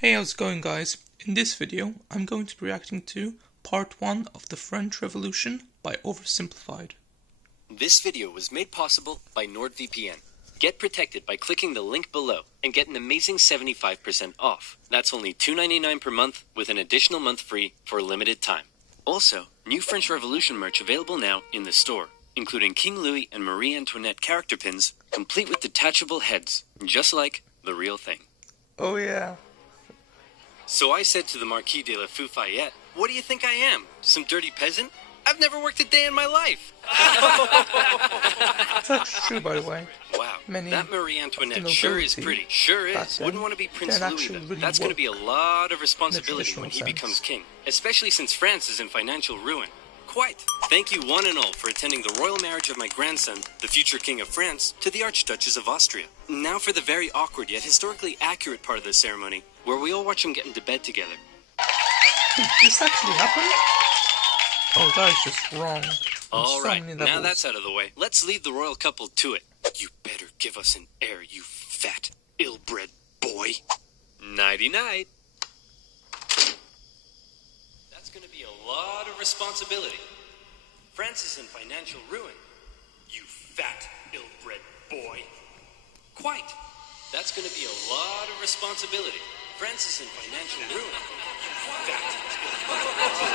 Hey, how's it going, guys? In this video, I'm going to be reacting to part 1 of the French Revolution by Oversimplified. This video was made possible by NordVPN. Get protected by clicking the link below and get an amazing 75% off. That's only $2.99 per month with an additional month free for a limited time. Also, new French Revolution merch available now in the store, including King Louis and Marie Antoinette character pins, complete with detachable heads, just like the real thing. Oh yeah. So I said to the Marquis de la Fufayette, "What do you think I am? Some dirty peasant? I've never worked a day in my life." That's actually true, by the way. Wow, Many that Marie Antoinette of the sure is nobility pretty. Sure back is. then, Wouldn't want to be Prince they'd Louis actually though. really That's going to be a lot of responsibility traditional when he sense. becomes king, especially since France is in financial ruin. Quite. Thank you one and all for attending the royal marriage of my grandson, the future king of France, to the Archduchess of Austria. Now for the very awkward yet historically accurate part of the ceremony, where we all watch them get into bed together. Did this actually happen? Oh, that is just wrong. All right, now that's out of the way. Let's leave the royal couple to it. You better give us an heir, you fat, ill-bred boy. Nighty-night. That's going to be a lot of responsibility. France is in financial ruin. You fat, ill-bred boy. Quite. That's going to be a lot of responsibility. France is in financial ruin. You fat, ill-bred boy.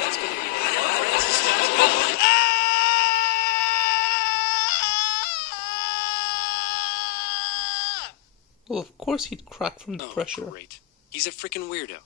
That's going to be a lot of responsibility. Well, of course he'd crack from the pressure. Great. He's a frickin' weirdo.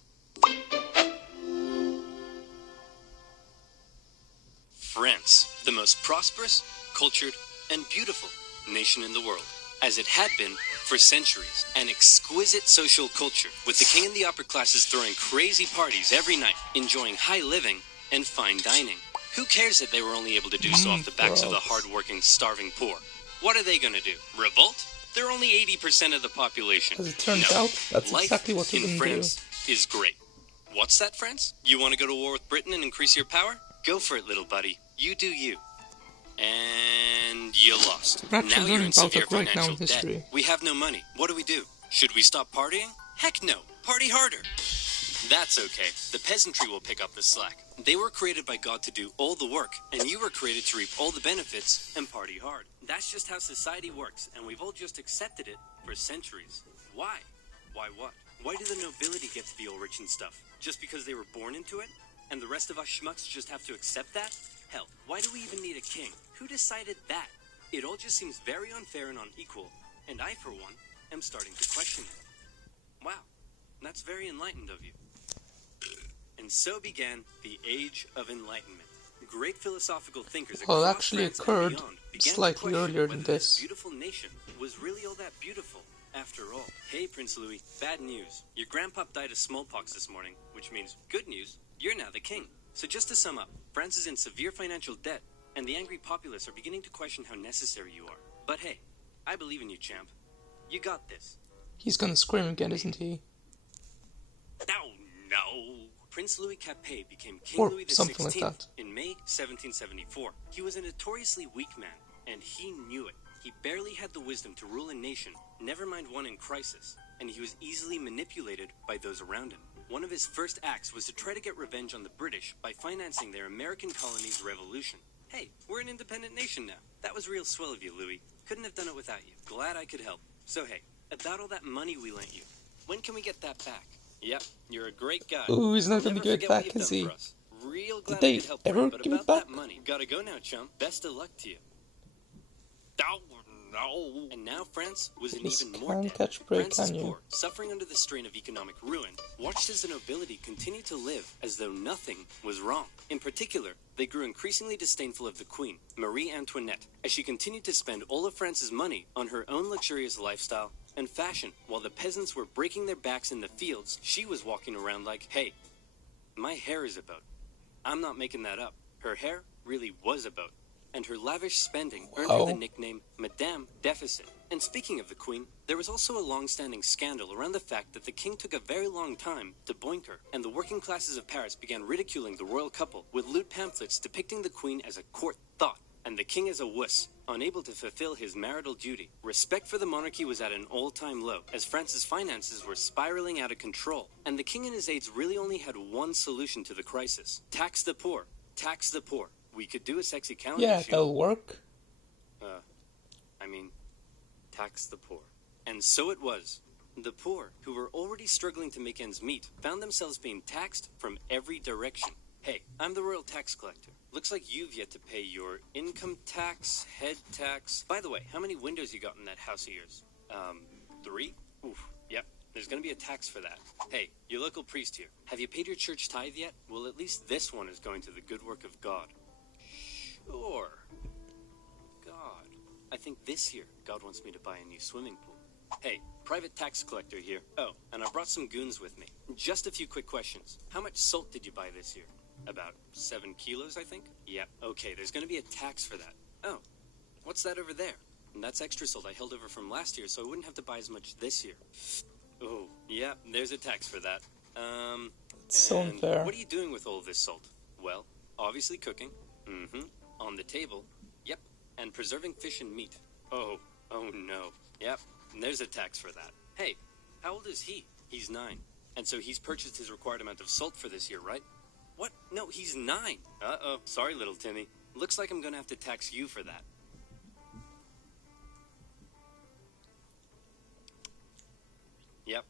France, the most prosperous, cultured, and beautiful nation in the world, as it had been for centuries. An exquisite social culture, with the king and the upper classes throwing crazy parties every night, enjoying high living and fine dining. Who cares that they were only able to do so off the backs of the hard-working, starving poor? What are they gonna do? Revolt? They're only 80% of the population. As it turns out, that's Life exactly what they're in gonna do. France is great. What's that, France? You want to go to war with Britain and increase your power? Go for it, little buddy. You do you. And you lost. We're actually Now you're learning in about severe that right now financial in history. debt. We have no money. What do? Should we stop partying? Heck no. Party harder. That's okay. The peasantry will pick up the slack. They were created by God to do all the work, and you were created to reap all the benefits and party hard. That's just how society works, and we've all just accepted it for centuries. Why? Why what? Why do the nobility get to be all rich and stuff? Just because they were born into it? And the rest of us schmucks just have to accept that? Hell, why do we even need a king? Who decided that? It all just seems very unfair and unequal, and I, for one, am starting to question it. Wow, that's very enlightened of you. And so began the Age of Enlightenment. Great philosophical thinkers Well, it across actually France and occurred beyond began to slightly question earlier whether than this. beautiful nation was really all that beautiful after all. Hey, Prince Louis, bad news. Your grandpa died of smallpox this morning, which means good news, you're now the king. So just to sum up, France is in severe financial debt, and the angry populace are beginning to question how necessary you are. But hey, I believe in you, champ. You got this. He's gonna scream again, isn't he? Oh, no. Prince Louis Capet became King Or Louis something like XVI that. in May 1774. He was a notoriously weak man, and he knew it. He barely had the wisdom to rule a nation, never mind one in crisis, and he was easily manipulated by those around him. One of his first acts was to try to get revenge on the British by financing their American colony's revolution. Hey, we're an independent nation now. That was real swell of you, Louis. Couldn't have done it without you. Glad I could help. So hey, about all that money we lent you, when can we get that back? Yep, you're a great guy. Ooh, he's not I'll gonna never give it forget what back, you've is done he? for us. Real glad Did I they could help, ever friend, but give it about back? that money, gotta go now, chump. Best of luck to you. Oh, no. And now France was in Just even more can't debt. catch break, France's can you? poor, suffering under the strain of economic ruin, watched as the nobility continued to live as though nothing was wrong. In particular, they grew increasingly disdainful of the queen, Marie Antoinette, as she continued to spend all of France's money on her own luxurious lifestyle and fashion. While the peasants were breaking their backs in the fields, she was walking around like, hey, my hair is a boat. I'm not making that up. Her hair really was a boat. And her lavish spending earned her the nickname Madame Deficit. And speaking of the queen, there was also a long-standing scandal around the fact that the king took a very long time to boink her, and the working classes of Paris began ridiculing the royal couple with lewd pamphlets depicting the queen as a court thought, and the king is a wuss, unable to fulfill his marital duty. Respect for the monarchy was at an all-time low, as France's finances were spiraling out of control, and the king and his aides really only had one solution to the crisis. Tax the poor. Tax the poor. We could do a sexy calendar Yeah, shoot. that'll work. Tax the poor. And so it was. The poor, who were already struggling to make ends meet, found themselves being taxed from every direction. Hey, I'm the royal tax collector. Looks like you've yet to pay your income tax, head tax. By the way, how many windows you got in that house of yours? 3? Oof, yep. There's gonna be a tax for that. Hey, your local priest here. Have you paid your church tithe yet? Well, at least this one is going to the good work of God. Sure. God. I think this year, God wants me to buy a new swimming pool. Hey, private tax collector here. Oh, and I brought some goons with me. Just a few quick questions. How much salt did you buy this year? About 7 kilos, I think? Yep. Okay, there's gonna be a tax for that. Oh, what's that over there? And that's extra salt I held over from last year, so I wouldn't have to buy as much this year. Oh, yeah, there's a tax for that. It's so unfair. What are you doing with all this salt? Well, obviously cooking. On the table. Yep. And preserving fish and meat. Oh no. Yep. And there's a tax for that. Hey, how old is he? He's 9. And so he's purchased his required amount of salt for this year, right? What? No, he's 9. Uh-oh. Sorry, little Timmy. Looks like I'm gonna have to tax you for that. Yep.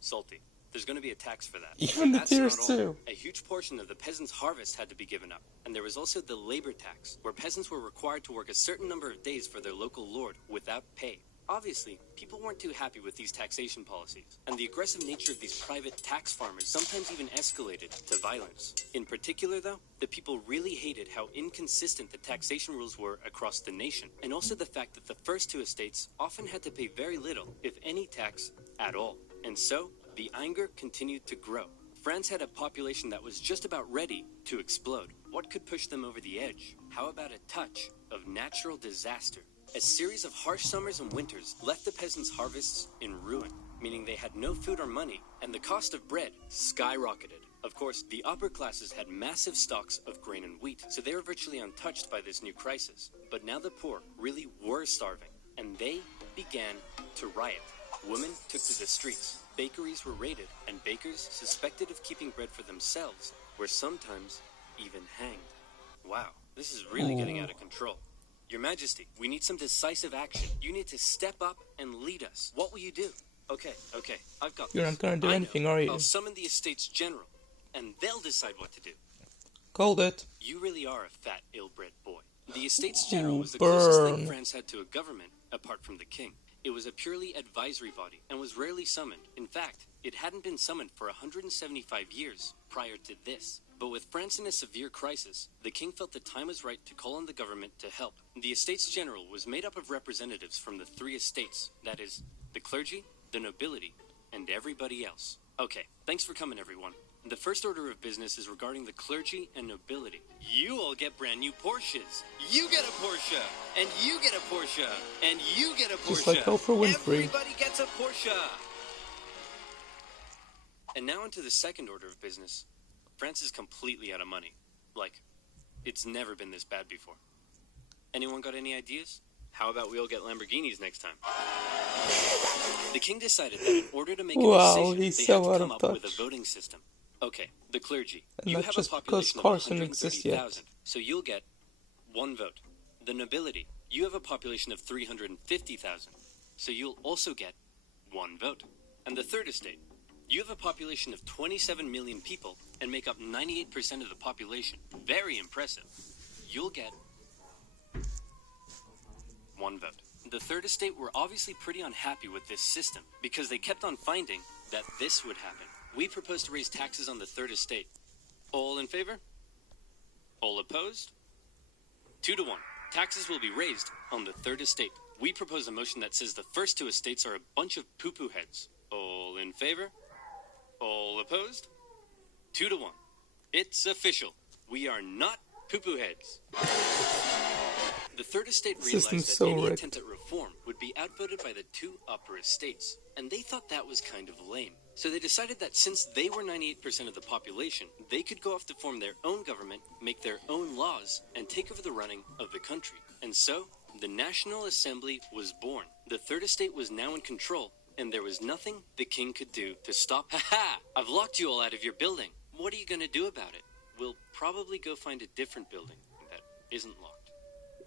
Salty. There's going to be a tax for that. Even the That's tears not all. too. A huge portion of the peasants' harvest had to be given up. And there was also the labor tax, where peasants were required to work a certain number of days for their local lord without pay. Obviously, people weren't too happy with these taxation policies, and the aggressive nature of these private tax farmers sometimes even escalated to violence. In particular, though, the people really hated how inconsistent the taxation rules were across the nation, and also the fact that the first 2 estates often had to pay very little, if any tax at all. And so, the anger continued to grow. France had a population that was just about ready to explode. What could push them over the edge? How about a touch of natural disaster? A series of harsh summers and winters left the peasants' harvests in ruin, meaning they had no food or money, and the cost of bread skyrocketed. Of course, the upper classes had massive stocks of grain and wheat, so they were virtually untouched by this new crisis. But now the poor really were starving, and they began to riot. Women took to the streets. Bakeries were raided, and bakers suspected of keeping bread for themselves were sometimes even hanged. Wow, this is really getting out of control. Your Majesty, we need some decisive action. You need to step up and lead us. What will you do? Okay, I've got this. You're not gonna do I anything, know. are you? I'll summon the Estates General, and they'll decide what to do. Called it. You really are a fat, ill-bred boy. The Estates General Ooh, was the closest thing burn. France had to a government, apart from the king. It was a purely advisory body, and was rarely summoned. In fact, it hadn't been summoned for 175 years prior to this. But with France in a severe crisis, the king felt the time was right to call on the government to help. The Estates General was made up of representatives from the 3 estates, that is, the clergy, the nobility, and everybody else. Okay, thanks for coming, everyone. The first order of business is regarding the clergy and nobility. You all get brand new Porsches. You get a Porsche, and you get a Porsche, and you get a Porsche. Just like Oprah Winfrey. Everybody gets a Porsche. And now into the second order of business. France is completely out of money. Like, it's never been this bad before. Anyone got any ideas? How about we all get Lamborghinis next time? The king decided that in order to make a Wow, decision, he's they so had to out come of up with touch. a voting system. Okay, the clergy. And You not have a just because population of cars don't exist yet. 130,000, so you'll get 1 vote. The nobility. You have a population of 350,000, so you'll also get 1 vote. And the third estate. You have a population of 27 million people and make up 98% of the population. Very impressive. You'll get 1 vote. The third estate were obviously pretty unhappy with this system because they kept on finding that this would happen. We propose to raise taxes on the third estate. All in favor? All opposed? 2 to 1. Taxes will be raised on the third estate. We propose a motion that says the first 2 estates are a bunch of poo-poo heads. All in favor? All opposed? 2 to 1. It's official. We are not poo-poo heads. The third estate realized System's that so any rigged. attempt at reform would be outvoted by the 2 upper estates, and they thought that was kind of lame. So they decided that since they were 98% of the population, they could go off to form their own government, make their own laws, and take over the running of the country. And so, the National Assembly was born. The Third Estate was now in control, and there was nothing the king could do to stop. Ha! I've locked you all out of your building. What are you going to do about it? We'll probably go find a different building that isn't locked.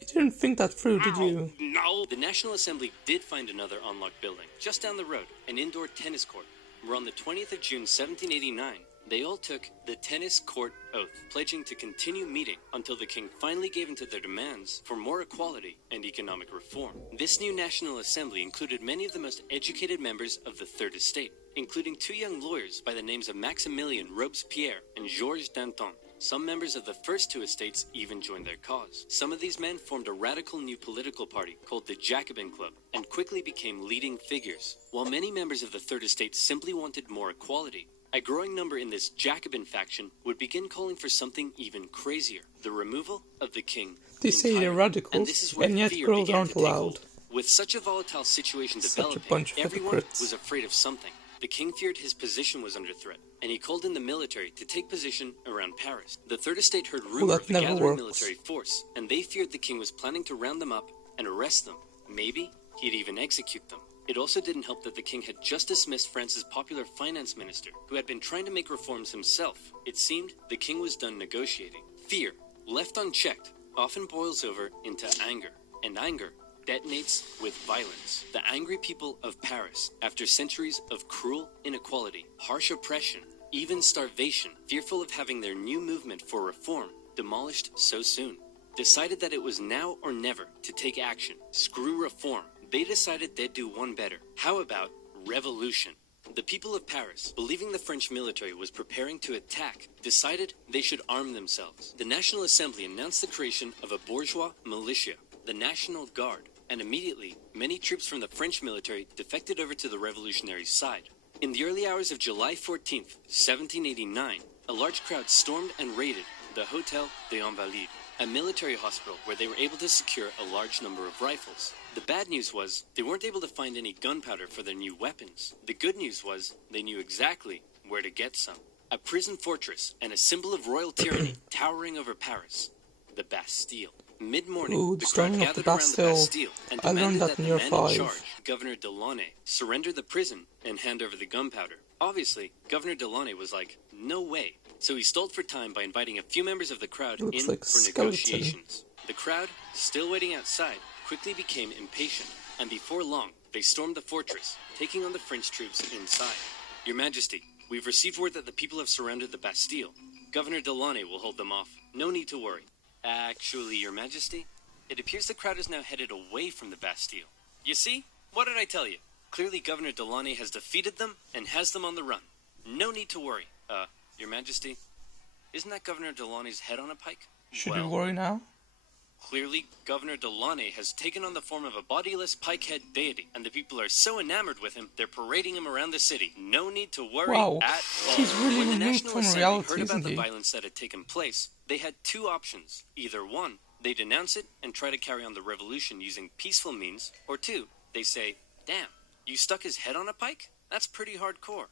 You didn't think that through, did you? No! The National Assembly did find another unlocked building, just down the road, an indoor tennis court, where on the 20th of June 1789, they all took the tennis court oath, pledging to continue meeting until the king finally gave in to their demands for more equality and economic reform. This new National Assembly included many of the most educated members of the Third Estate, including two young lawyers by the names of Maximilien Robespierre and Georges Danton. Some members of the first two estates even joined their cause. Some of these men formed a radical new political party called the Jacobin Club and quickly became leading figures. While many members of the Third Estate simply wanted more equality, a growing number in this Jacobin faction would begin calling for something even crazier, the removal of the king. They say they're radicals, and yet girls aren't allowed. With such a volatile situation Such a bunch developing, of everyone hypocrites. was afraid of something. The king feared his position was under threat, and he called in the military to take position around Paris. The Third Estate heard rumor that of a never gathering works. military force, and they feared the king was planning to round them up and arrest them. Maybe he'd even execute them. It also didn't help that the king had just dismissed France's popular finance minister, who had been trying to make reforms himself. It seemed the king was done negotiating. Fear, left unchecked, often boils over into anger, and anger detonates with violence. The angry people of Paris, after centuries of cruel inequality, harsh oppression, even starvation, fearful of having their new movement for reform demolished so soon, decided that it was now or never to take action. Screw reform. They decided they'd do one better. How about revolution? The people of Paris, believing the French military was preparing to attack, decided they should arm themselves. The National Assembly announced the creation of a bourgeois militia, the National Guard, and immediately, many troops from the French military defected over to the revolutionary side. In the early hours of July 14th, 1789, a large crowd stormed and raided the Hôtel des Invalides, a military hospital where they were able to secure a large number of rifles. The bad news was they weren't able to find any gunpowder for their new weapons. The good news was they knew exactly where to get some. A prison fortress and a symbol of royal tyranny towering over Paris, the Bastille. Mid-morning, Ooh, the the crowd storming of the gathered around the Bastille. Bastille and I learned demanded that that in the year man in 5. charge, Governor Delaunay, surrender the prison and hand over the gunpowder. Obviously, Governor Delaunay was like, no way. So he stalled for time by inviting a few members of the crowd Looks in like a for skeleton. negotiations. The crowd, still waiting outside, quickly became impatient, and before long, they stormed the fortress, taking on the French troops inside. Your Majesty, we've received word that the people have surrounded the Bastille. Governor Delaunay will hold them off. No need to worry. Actually, Your Majesty, it appears the crowd is now headed away from the Bastille. You see? What did I tell you? Clearly Governor Delaunay has defeated them and has them on the run. No need to worry. Your Majesty, isn't that Governor Delaunay's head on a pike? Should we worry now? Clearly, Governor Delaunay has taken on the form of a bodiless pike-head deity, and the people are so enamored with him, they're parading him around the city. No need to worry Wow, at all. he's really When the removed National from Assembly reality, heard about isn't the he? violence that had taken place, they had two options. Either one, they denounce it and try to carry on the revolution using peaceful means, or two, they say, damn, you stuck his head on a pike? That's pretty hardcore.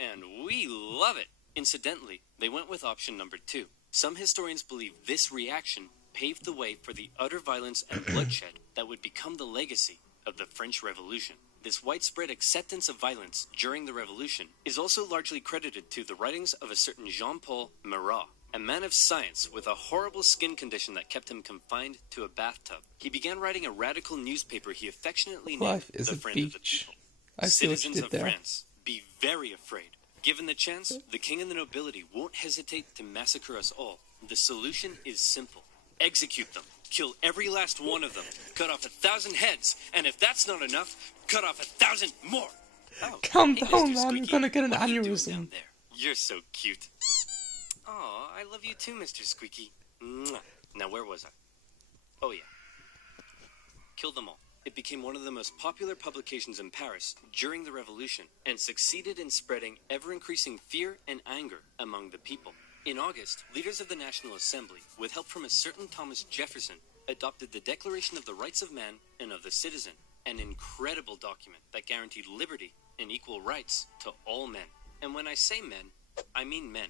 And we love it. Incidentally, they went with option number 2. Some historians believe this reaction paved the way for the utter violence and bloodshed that would become the legacy of the French Revolution. This widespread acceptance of violence during the Revolution is also largely credited to the writings of a certain Jean-Paul Marat, a man of science with a horrible skin condition that kept him confined to a bathtub. He began writing a radical newspaper he affectionately named Life is The a Friend of the beach. People. I see what you Citizens did of there. France, be very afraid. Given the chance, the king and the nobility won't hesitate to massacre us all. The solution is simple. Execute them. Kill every last one of them. Cut off 1,000 heads. And if that's not enough, cut off 1,000 more. Oh, Calm hey, down, Mr. man. You're Squeaky, gonna get an what are you doing aneurysm. down there? You're so cute. Aw, I love you too, Mr. Squeaky. Mwah. Now, where was I? Oh, yeah. Kill them all. It became one of the most popular publications in Paris during the Revolution and succeeded in spreading ever-increasing fear and anger among the people. In August, leaders of the National Assembly, with help from a certain Thomas Jefferson, adopted the Declaration of the Rights of Man and of the Citizen, an incredible document that guaranteed liberty and equal rights to all men. And when I say men, I mean men.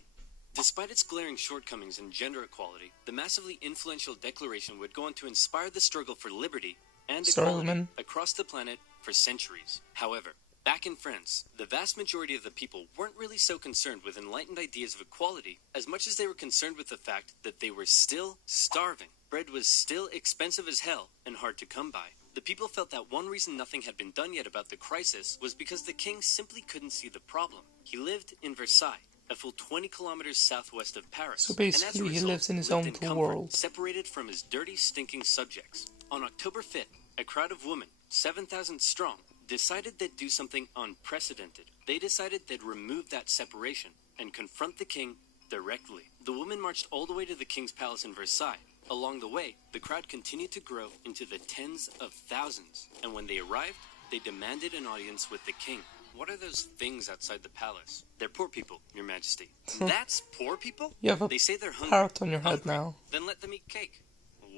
Despite its glaring shortcomings in gender equality, the massively influential declaration would go on to inspire the struggle for liberty and equality across the planet for centuries. However, back in France, the vast majority of the people weren't really so concerned with enlightened ideas of equality as much as they were concerned with the fact that they were still starving. Bread was still expensive as hell and hard to come by. The people felt that one reason nothing had been done yet about the crisis was because the king simply couldn't see the problem. He lived in Versailles, a full 20 kilometers southwest of Paris. So basically, he lives in his own little world. Separated from his dirty, stinking subjects. On October 5th, a crowd of women, 7,000 strong, decided they'd do something unprecedented. They decided they'd remove that separation and confront the king directly. The women marched all the way to the king's palace in Versailles. Along the way, the crowd continued to grow into the tens of thousands. And when they arrived, they demanded an audience with the king. What are those things outside the palace? They're poor people, your majesty. That's poor people? You have a they say they're hungry. parrot on your head now. Then let them eat cake.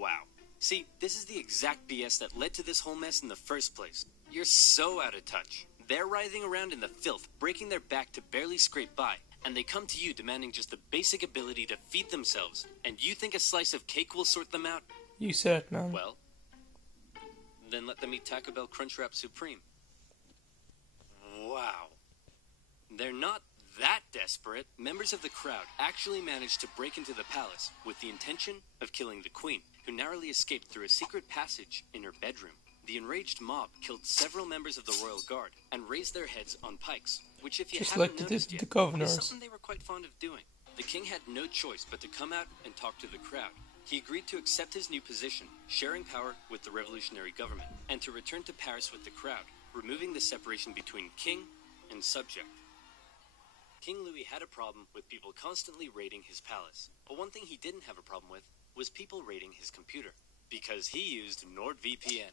Wow. See, this is the exact BS that led to this whole mess in the first place. You're so out of touch. They're writhing around in the filth, breaking their back to barely scrape by. And they come to you demanding just the basic ability to feed themselves. And you think a slice of cake will sort them out? You said it, man. Well, then let them eat Taco Bell Crunchwrap Supreme. Wow. They're not that desperate. Members of the crowd actually managed to break into the palace with the intention of killing the queen, who narrowly escaped through a secret passage in her bedroom. The enraged mob killed several members of the royal guard and raised their heads on pikes, which, if you Just haven't like they noticed did yet, the governors. is something they were quite fond of doing. The king had no choice but to come out and talk to the crowd. He agreed to accept his new position, sharing power with the revolutionary government, and to return to Paris with the crowd, removing the separation between king and subject. King Louis had a problem with people constantly raiding his palace, but one thing he didn't have a problem with was people raiding his computer, because he used NordVPN.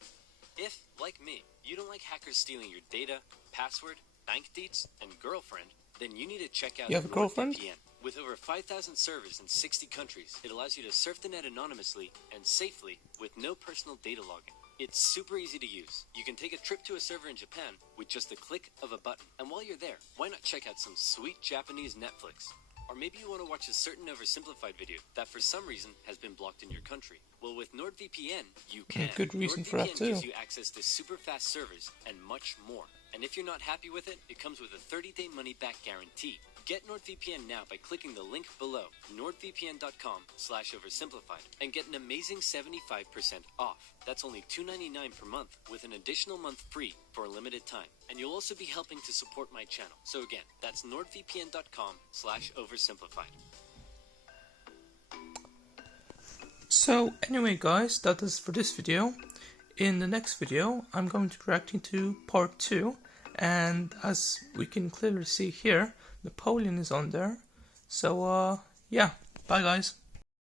If, like me, you don't like hackers stealing your data, password, bank deets, and girlfriend, then you need to check out You have a girlfriend? NordVPN. With over 5,000 servers in 60 countries, it allows you to surf the net anonymously and safely with no personal data logging. It's super easy to use. You can take a trip to a server in Japan with just a click of a button. And while you're there, why not check out some sweet Japanese Netflix? Or maybe you want to watch a certain oversimplified video that for some reason has been blocked in your country. Well, with NordVPN, you can. Good reason for that NordVPN too. gives you access to super fast servers and much more. And if you're not happy with it, it comes with a 30-day money-back guarantee. Get NordVPN now by clicking the link below, nordvpn.com/oversimplified, and get an amazing 75% off. That's only $2.99 per month with an additional month free for a limited time. And you'll also be helping to support my channel. So again, that's nordvpn.com/oversimplified. So anyway guys, that is for this video. In the next video, I'm going to be reacting to part 2, and as we can clearly see here, Napoleon is on there. So yeah, bye guys.